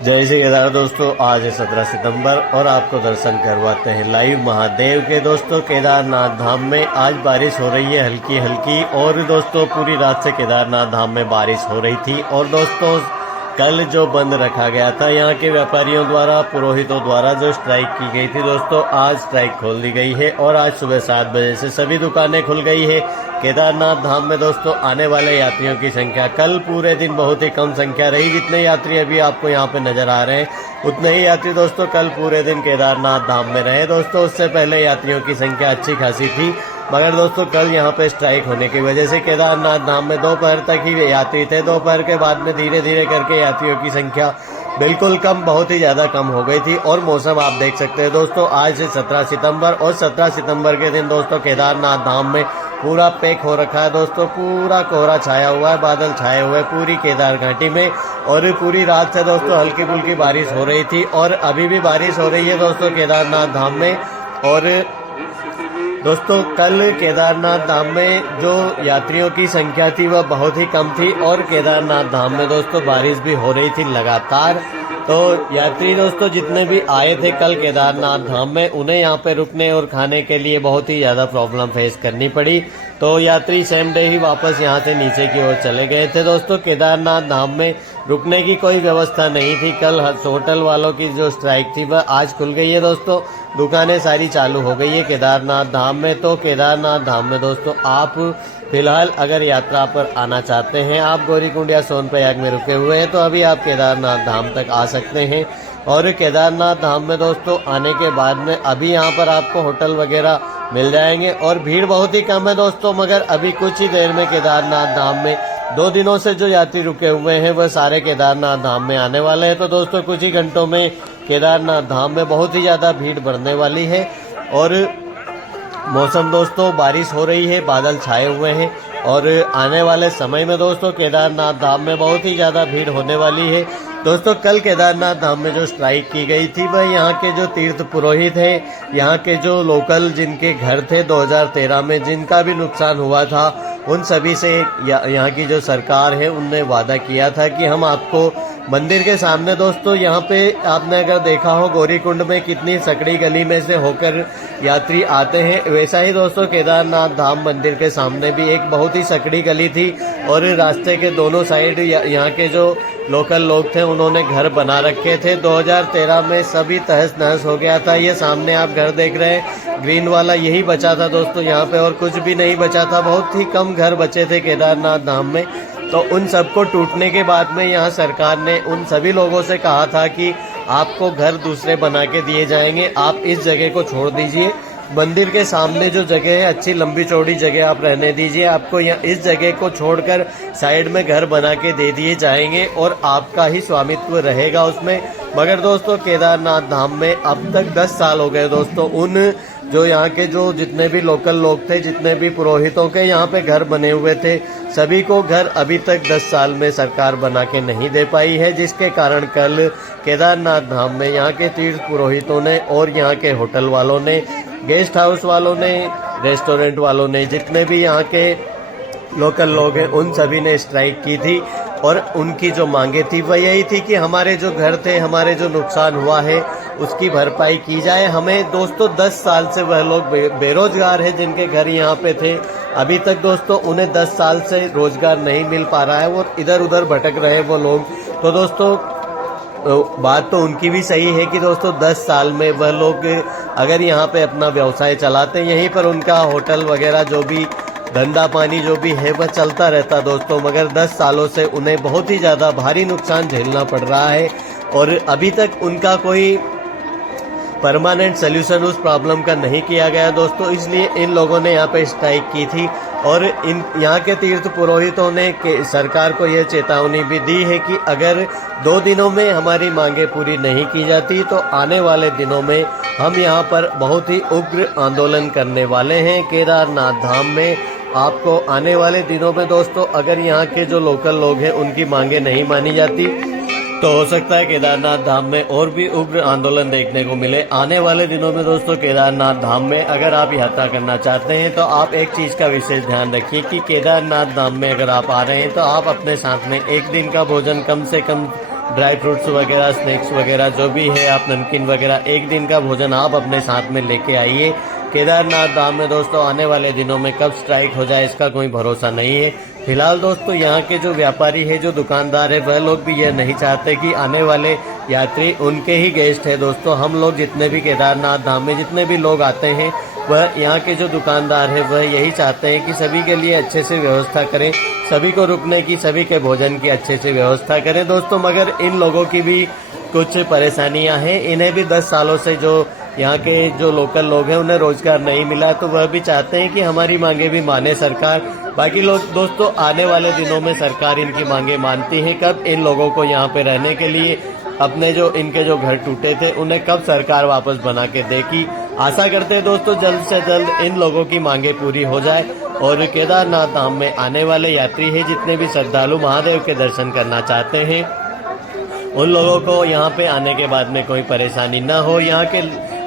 जय श्री केदार दोस्तों, आज है 17 सितंबर और आपको दर्शन करवाते हैं लाइव महादेव के। दोस्तों केदारनाथ धाम में आज बारिश हो रही है हल्की हल्की, और दोस्तों पूरी रात से केदारनाथ धाम में बारिश हो रही थी। और दोस्तों कल जो बंद रखा गया था यहाँ के व्यापारियों द्वारा, पुरोहितों द्वारा जो स्ट्राइक की गई थी दोस्तों, आज स्ट्राइक खोल दी गई है और आज सुबह 7 बजे से सभी दुकानें खुल गई है। केदारनाथ धाम में दोस्तों आने वाले यात्रियों की संख्या कल पूरे दिन बहुत ही कम संख्या रही। जितने यात्री अभी आपको यहाँ पे नजर आ रहे हैं उतने ही यात्री दोस्तों कल पूरे दिन केदारनाथ धाम में रहे। दोस्तों उससे पहले यात्रियों की संख्या अच्छी खासी थी, मगर दोस्तों कल यहाँ पे स्ट्राइक होने की वजह से केदारनाथ धाम में दोपहर तक ही यात्री थे। दोपहर के बाद में धीरे धीरे करके यात्रियों की संख्या बिल्कुल कम, बहुत ही ज्यादा कम हो गई थी। और मौसम आप देख सकते हैं दोस्तों, आज से 17 सितंबर और 17 सितंबर के दिन दोस्तों केदारनाथ धाम में पूरा पैक हो रखा है दोस्तों। पूरा कोहरा छाया हुआ है, बादल छाए हुए पूरी केदार घाटी में, और पूरी रात से दोस्तों हल्की फुल्की बारिश हो रही थी और अभी भी बारिश हो रही है दोस्तों केदारनाथ धाम में। और दोस्तों कल केदारनाथ धाम में जो यात्रियों की संख्या थी वह बहुत ही कम थी, और केदारनाथ धाम में दोस्तों बारिश भी हो रही थी लगातार। तो यात्री दोस्तों जितने भी आए थे कल केदारनाथ धाम में, उन्हें यहाँ पे रुकने और खाने के लिए बहुत ही ज्यादा प्रॉब्लम फेस करनी पड़ी। तो यात्री सेम डे ही वापस यहाँ से नीचे की ओर चले गए थे। दोस्तों केदारनाथ धाम में रुकने की कोई व्यवस्था नहीं थी। कल होटल वालों की जो स्ट्राइक थी वह आज खुल गई है दोस्तों, दुकानें सारी चालू हो गई है केदारनाथ धाम में। तो केदारनाथ धाम में दोस्तों आप फिलहाल अगर यात्रा पर आना चाहते हैं, आप गौरीकुंड या सोनप्रयाग में रुके हुए हैं, तो अभी आप केदारनाथ धाम तक आ सकते हैं। और केदारनाथ धाम में दोस्तों आने के बाद में अभी यहाँ पर आपको होटल वगैरह मिल जाएंगे, और भीड़ बहुत ही कम है दोस्तों। मगर अभी कुछ ही देर में केदारनाथ धाम में 2 दिनों से जो यात्री रुके हुए हैं वह सारे केदारनाथ धाम में आने वाले हैं। तो दोस्तों कुछ ही घंटों में केदारनाथ धाम में बहुत ही ज्यादा भीड़ बढ़ने वाली है। और मौसम दोस्तों बारिश हो रही है, बादल छाए हुए हैं, और आने वाले समय में दोस्तों केदारनाथ धाम में बहुत ही ज्यादा भीड़ होने वाली है। दोस्तों कल केदारनाथ धाम में जो स्ट्राइक की गई थी वह यहाँ के जो तीर्थ पुरोहित हैं, यहाँ के जो लोकल जिनके घर थे 2013 में जिनका भी नुकसान हुआ था, उन सभी से यहाँ की जो सरकार है उनने वादा किया था कि हम आपको मंदिर के सामने दोस्तों यहाँ पे आपने अगर देखा हो गौरीकुंड में कितनी सकड़ी गली में से होकर यात्री आते हैं, वैसा ही दोस्तों केदारनाथ धाम मंदिर के सामने भी एक बहुत ही सकड़ी गली थी, और रास्ते के दोनों साइड यहाँ के जो लोकल लोग थे उन्होंने घर बना रखे थे। 2013 में सभी तहस नहस हो गया था। ये सामने आप घर देख रहे हैं ग्रीन वाला, यही बचा था दोस्तों यहाँ पे, और कुछ भी नहीं बचा था। बहुत ही कम घर बचे थे केदारनाथ धाम में। तो उन सबको टूटने के बाद में यहाँ सरकार ने उन सभी लोगों से कहा था कि आपको घर दूसरे बना के दिए जाएंगे, आप इस जगह को छोड़ दीजिए। मंदिर के सामने जो जगह है अच्छी लंबी चौड़ी जगह आप रहने दीजिए, आपको यहाँ इस जगह को छोड़कर साइड में घर बना के दे दिए जाएंगे और आपका ही स्वामित्व रहेगा उसमें। मगर दोस्तों केदारनाथ धाम में अब तक 10 साल हो गए दोस्तों, उन जो यहाँ के जो जितने भी लोकल लोग थे, जितने भी पुरोहितों के यहाँ पे घर बने हुए थे, सभी को घर अभी तक 10 साल में सरकार बना के नहीं दे पाई है, जिसके कारण कल केदारनाथ धाम में यहाँ के तीर्थ पुरोहितों ने और यहाँ के होटल वालों ने, गेस्ट हाउस वालों ने, रेस्टोरेंट वालों ने, जितने भी यहाँ के लोकल लोग हैं उन सभी ने स्ट्राइक की थी। और उनकी जो मांगे थी वह यही थी कि हमारे जो घर थे, हमारे जो नुकसान हुआ है उसकी भरपाई की जाए। हमें दोस्तों 10 साल से वह लोग बेरोजगार हैं जिनके घर यहाँ पे थे, अभी तक दोस्तों उन्हें 10 साल से रोजगार नहीं मिल पा रहा है, वो इधर उधर भटक रहे वो लोग। तो दोस्तों बात तो उनकी भी सही है कि दोस्तों 10 साल में वह लोग अगर यहाँ पे अपना व्यवसाय चलाते, यहीं पर उनका होटल वगैरह जो भी धंधा पानी जो भी है वह चलता रहता दोस्तों, मगर 10 सालों से उन्हें बहुत ही ज्यादा भारी नुकसान झेलना पड़ रहा है और अभी तक उनका कोई परमानेंट सोल्यूशन उस प्रॉब्लम का नहीं किया गया दोस्तों। इसलिए इन लोगों ने यहाँ पे स्ट्राइक की थी, और इन यहाँ के तीर्थ पुरोहितों ने सरकार को यह चेतावनी भी दी है कि अगर 2 दिनों में हमारी मांगे पूरी नहीं की जाती तो आने वाले दिनों में हम यहाँ पर बहुत ही उग्र आंदोलन करने वाले हैं केदारनाथ धाम में। आपको आने वाले दिनों में दोस्तों अगर यहाँ के जो लोकल लोग हैं उनकी मांगे नहीं मानी जाती तो हो सकता है केदारनाथ धाम में और भी उग्र आंदोलन देखने को मिले। आने वाले दिनों में दोस्तों केदारनाथ धाम में अगर आप यात्रा करना चाहते हैं तो आप एक चीज का विशेष ध्यान रखिए कि केदारनाथ धाम में अगर आप आ रहे हैं तो आप अपने साथ में 1 दिन का भोजन कम से कम ड्राई फ्रूट्स वगैरह, स्नैक्स वगैरह जो भी है, आप नमकीन वगैरह, एक दिन का भोजन आप अपने साथ में लेके आइए। केदारनाथ धाम में दोस्तों आने वाले दिनों में कब स्ट्राइक हो जाए इसका कोई भरोसा नहीं है। फिलहाल दोस्तों यहाँ के जो व्यापारी है, जो दुकानदार है, वह लोग भी यह नहीं चाहते कि आने वाले यात्री उनके ही गेस्ट है। दोस्तों हम लोग जितने भी केदारनाथ धाम में जितने भी लोग आते हैं, वह यहाँ के जो दुकानदार है वह यही चाहते हैं कि सभी के लिए अच्छे से व्यवस्था करें, सभी को रुकने की, सभी के भोजन की अच्छे से व्यवस्था करें दोस्तों। मगर इन लोगों की भी कुछ परेशानियां हैं। इन्हें भी 10 सालों से जो यहाँ के जो लोकल लोग हैं उन्हें रोजगार नहीं मिला, तो वह भी चाहते हैं कि हमारी मांगे भी माने सरकार। बाकी लोग दोस्तों आने वाले दिनों में सरकार इनकी मांगे मानती है। कब इन लोगों को यहाँ पे रहने के लिए, अपने जो इनके जो घर टूटे थे उन्हें कब सरकार वापस बना के देगी। आशा करते हैं दोस्तों जल्द से जल्द इन लोगों की मांगे पूरी हो जाए और केदारनाथ धाम में आने वाले यात्री हैं, जितने भी श्रद्धालु महादेव के दर्शन करना चाहते हैं, उन लोगों को यहाँ पे आने के बाद में कोई परेशानी ना हो, यहाँ के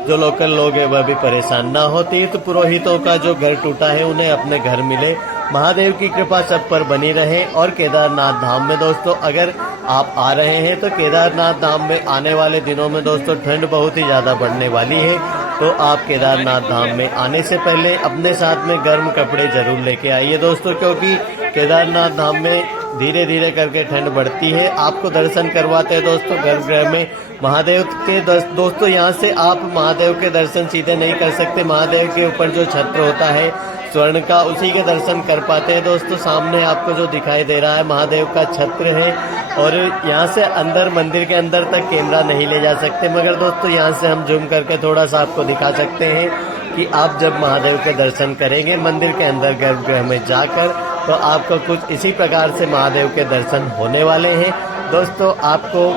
जो लोकल लोग हैं वह भी परेशान ना हो। तीर्थ पुरोहितों का जो घर टूटा है उन्हें अपने घर मिले। महादेव की कृपा सब पर बनी रहे। और केदारनाथ धाम में दोस्तों अगर आप आ रहे हैं तो केदारनाथ धाम में आने वाले दिनों में दोस्तों ठंड बहुत ही ज़्यादा बढ़ने वाली है, तो आप केदारनाथ धाम में आने से पहले अपने साथ में गर्म कपड़े जरूर लेके आइए दोस्तों, क्योंकि केदारनाथ धाम में धीरे धीरे करके ठंड बढ़ती है। आपको दर्शन करवाते हैं दोस्तों गर्भगृह में महादेव के। दोस्तों यहाँ से आप महादेव के दर्शन सीधे नहीं कर सकते, महादेव के ऊपर जो छत्र होता है स्वर्ण का, उसी के दर्शन कर पाते हैं दोस्तों। सामने आपको जो दिखाई दे रहा है महादेव का छत्र है, और यहाँ से अंदर मंदिर के अंदर तक कैमरा नहीं ले जा सकते, मगर दोस्तों यहाँ से हम जूम करके थोड़ा सा आपको दिखा सकते हैं कि आप जब महादेव के दर्शन करेंगे मंदिर के अंदर गर्भगृह में जाकर, तो आपको कुछ इसी प्रकार से महादेव के दर्शन होने वाले हैं दोस्तों। आपको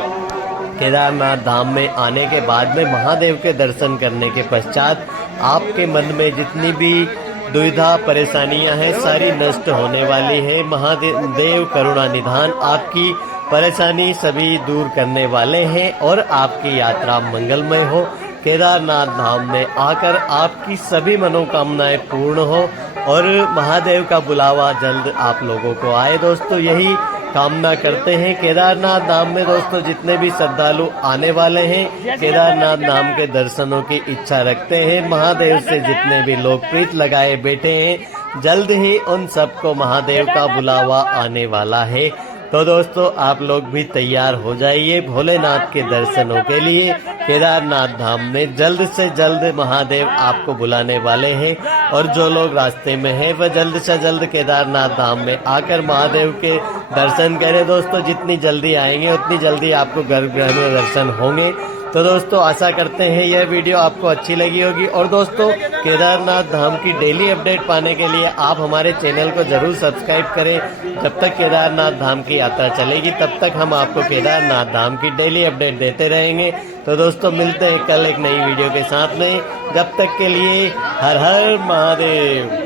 केदारनाथ धाम में आने के बाद में महादेव के दर्शन करने के पश्चात आपके मन में जितनी भी दुविधा परेशानियां हैं सारी नष्ट होने वाली है। महादेव करुणा निधान आपकी परेशानी सभी दूर करने वाले हैं और आपकी यात्रा मंगलमय हो। केदारनाथ धाम में आकर आपकी सभी मनोकामनाएं पूर्ण हो और महादेव का बुलावा जल्द आप लोगों को आए दोस्तों, यही कामना करते हैं। केदारनाथ धाम में दोस्तों जितने भी श्रद्धालु आने वाले हैं, केदारनाथ धाम के दर्शनों की इच्छा रखते हैं, महादेव से जितने भी लोग प्रीत लगाए बैठे हैं, जल्द ही उन सबको महादेव का बुलावा आने वाला है। तो दोस्तों आप लोग भी तैयार हो जाइए भोलेनाथ के दर्शनों के लिए। केदारनाथ धाम में जल्द से जल्द महादेव आपको बुलाने वाले हैं, और जो लोग रास्ते में हैं वह जल्द से जल्द केदारनाथ धाम में आकर महादेव के दर्शन करें दोस्तों। जितनी जल्दी आएंगे उतनी जल्दी आपको गर्भगृह में दर्शन होंगे। तो दोस्तों आशा करते हैं यह वीडियो आपको अच्छी लगी होगी, और दोस्तों केदारनाथ धाम की डेली अपडेट पाने के लिए आप हमारे चैनल को जरूर सब्सक्राइब करें। जब तक केदारनाथ धाम की यात्रा चलेगी तब तक हम आपको केदारनाथ धाम की डेली अपडेट देते रहेंगे। तो दोस्तों मिलते हैं कल एक नई वीडियो के साथ में, जब तक के लिए हर हर महादेव।